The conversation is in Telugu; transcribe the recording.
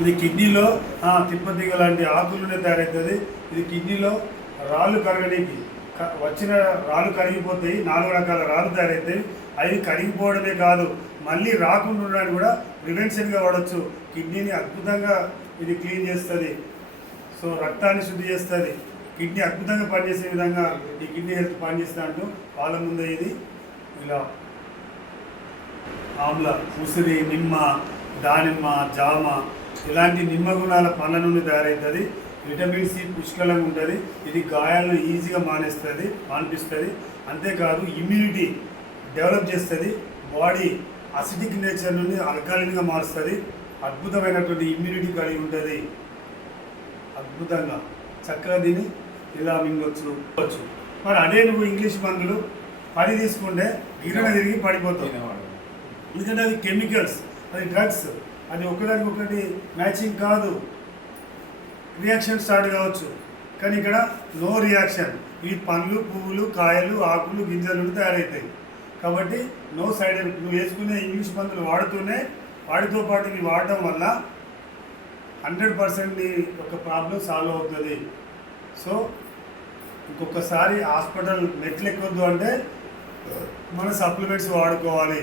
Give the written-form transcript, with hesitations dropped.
ఇది కిడ్నీలో తిప్పతీగ లాంటి ఆకులునే తయారవుతుంది. ఇది కిడ్నీలో రాళ్ళు కరగడానికి వచ్చిన రాళ్ళు కరిగిపోతాయి. 4 రకాల రాళ్ళు తయారవుతాయి. అవి కరిగిపోవడమే కాదు, మళ్ళీ రాకుండా ఉండడానికి కూడా ప్రివెన్షన్గా వాడచ్చు. కిడ్నీని అద్భుతంగా ఇది క్లీన్ చేస్తుంది. సో రక్తాన్ని శుద్ధి చేస్తుంది. కిడ్నీ అద్భుతంగా పనిచేసే విధంగా ఈ కిడ్నీ హెల్త్ పనిచేస్తుంది అంటూ వాళ్ళ ముందే ఇది ఇలా ఆమ్ల, ఉసిరి, నిమ్మ, దానిమ్మ, జామ ఇలాంటి నిమ్మ గుణాల పండ్ల నుండి తయారవుతుంది. విటమిన్ సి పుష్కలంగా ఉంటుంది. ఇది గాయాలను ఈజీగా మానిపిస్తుంది. అంతేకాదు ఇమ్యూనిటీ డెవలప్ చేస్తుంది. బాడీ అసిడిక్ నేచర్ నుండి ఆల్కలైన్గా మారుస్తుంది. అద్భుతమైనటువంటి ఇమ్యూనిటీ కలిగి ఉంటుంది. అద్భుతంగా చక్కగా దీన్ని ఇలా మింగొచ్చు. మరి అదే నువ్వు ఇంగ్లీష్ మందులు 10 తీసుకుంటే గిరణ తిరిగి పడిపోతావు. ఎందుకంటే అది కెమికల్స్, అది డ్రగ్స్, అది ఒకదానికొకటి మ్యాచింగ్ కాదు. రియాక్షన్ స్టార్ట్ కావచ్చు, కానీ ఇక్కడ నో రియాక్షన్. ఈ పండ్లు, పువ్వులు, కాయలు, ఆకులు, గింజల నుండి తయారవుతాయి. కాబట్టి నో సైడ్ ఎఫెక్ట్. నువ్వు వేసుకునే ఇంగ్లీష్ మందులు వాటితో పాటు ఇవి వాడటం వల్ల 100% నీ ఒక ప్రాబ్లం సాల్వ్ అవుతుంది. సో ఇంకొకసారి హాస్పిటల్ మెట్లు ఎక్కొద్దు అంటే మన సప్లిమెంట్స్ వాడుకోవాలి.